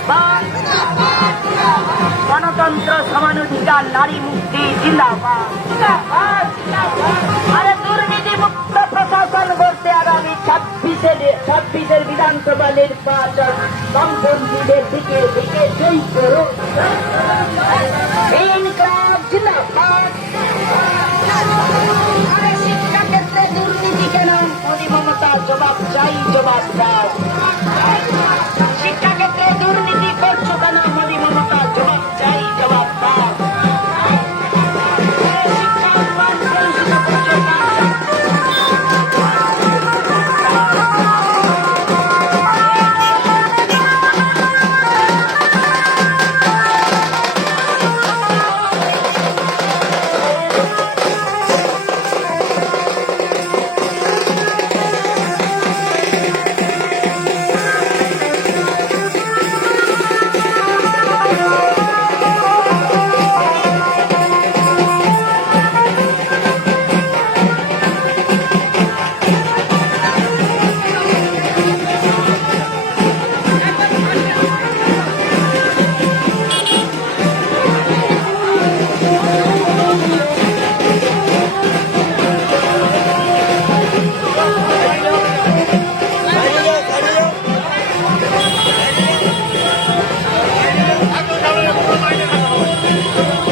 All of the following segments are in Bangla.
জিন্দাবাদ গণতন্ত্র সমানুধিকার নারী মুক্তি, জিন্দাবাদ। আরে দুর্নীতি মুক্ত প্রশাসন করতে আগামী ছাব্বিশে ছাব্বিশের বিধানসভা নির্বাচন। বামপন্থীদের দিকে দিকে জয়ী করুন সারা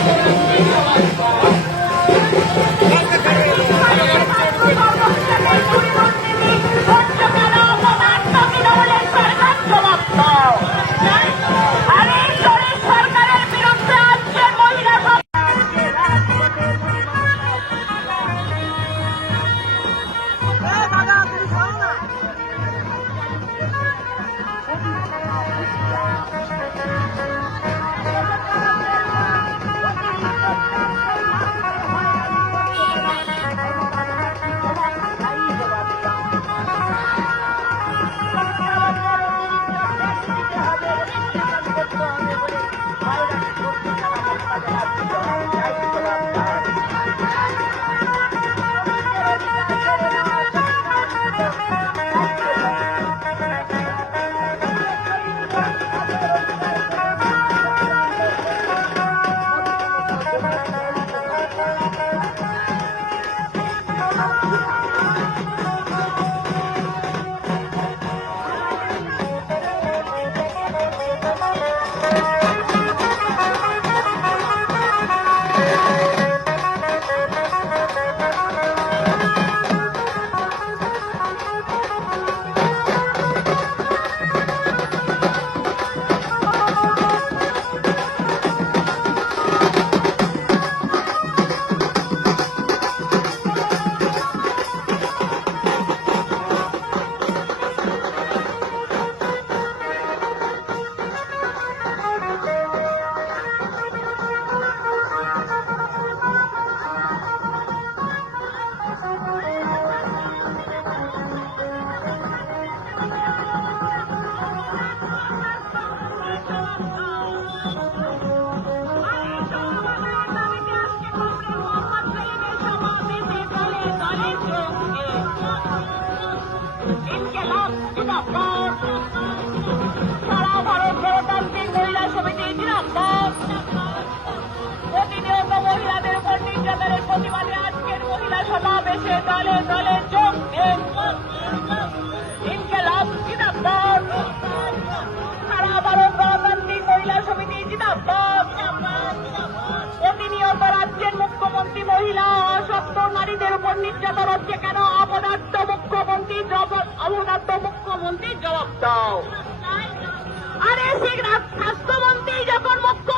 দলে দলে যোগ ইনকেলাব, জিন্দাবাদ। সারা ভারত গণতান্ত্রিক মহিলা সমিতি, জিন্দাবাদ। প্রতিনিয়ত রাজ্যের মুখ্যমন্ত্রী মহিলা, অসত্য নারীদের উপর নির্যাতন হচ্ছে কেন? অপদার্থ মুখ্যমন্ত্রী অপদার্থ মুখ্যমন্ত্রী, জবাব দাও। আরে ঠিক স্বাস্থ্যমন্ত্রী যখন মুখ্যমন্ত্রী